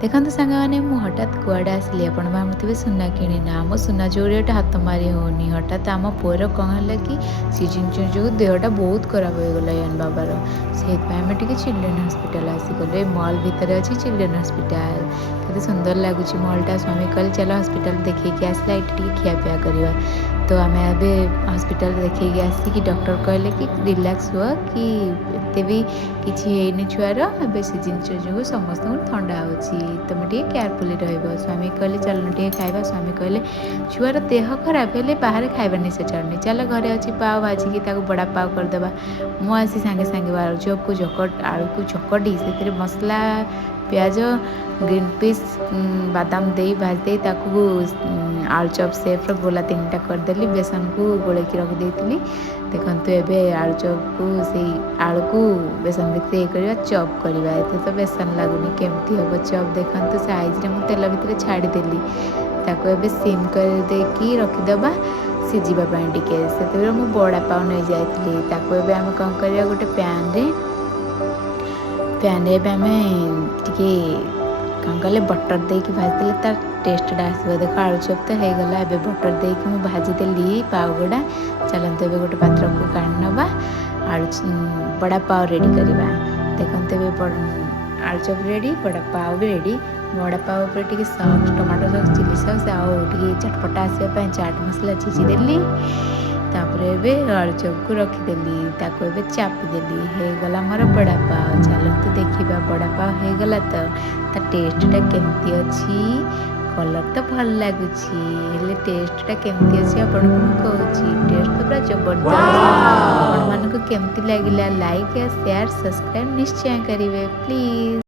देखो सांग मैंने हठात कुआड़े आसली आपण भावुवे सुना किणी ना आम सुना जोड़े हाथ मारी होनी हठात आम पुअर कौन है कि सीजन चेंज जो देहटा बहुत खराब हो गला यन बाबार से चिल्ड्रेन हॉस्पिटल आसीगले मॉल भितर अच्छी चिल्ड्रेन हॉस्पिटल केते सुंदर लगुच मॉलटा स्वामी कहले चल हॉस्पिटल देखिए आसला ये खियापिया करवा तो आम एवं हॉस्पिटल देखिए आसिक डॉक्टर कहले कि रिलैक्स हुआ कि एत भी किसी छुआर ए सीजन चेंज जो समस्त ठंडा हो तुम टे केयरफुली स्वामी कहले चल टे खाइबा स्वामी कहले छुआर देह खराब हेले बाहर खाइबा निशा चढ़नी चल घरे अच्छी पाव भाजिकी बड़ा पाव करदेबा मुझे सांगे सांगे आलुचप को आलू को चकटी से मसला प्याज ग्रीन पीस बादाम दे भाजी आलुचप सेफ्र गोला 3टा करदेली बेसन को गोलैकी रखिदी देखते एवं आलुचप को से आलू को बेसन भितर करवा चप करवा ये तो बेसन लगुनि केमती हम चप देखते साइज में तेल भितर छाड़देली ताको एबे सिम कर देकी रखिदबा सीझापी टिके से मुझे बड़ा पाव नहीं जाइली ताको एबे आम कौन कर गोटे पैन रे आम टे कौन कले बटर देकी भाजदे तार टेस्टा आसो देख आलुचप तो होगला ए बटर देकी मुझे भाजीदेली पाव गुड़ा चलते ए गोटे पात्र को काढ़ी नवा आलू बड़ा पाव रेडी करवा देखते आलुचप रेडी बड़ा पाव भी रेडी बड़ा पाव पर टे sauce tomato sauce chili sauce आगे चटपटा आसवाई चाट मसला छीचिदेली तापर आलुचप को रखिदेली ताको ए चापिदेली होगला मोर बड़ा पाव चलते देखा बड़ा पाव होगला तो ता टेस्टा केमती अच्छी कलर तो भल लगुच टेस्टा केमती अच्छी आपको कहूँ टेस्ट तो पूरा जबरदस्त आपको केमती लगे लाइक शेयर सब्सक्राइब निश्चय करेंगे प्लीज।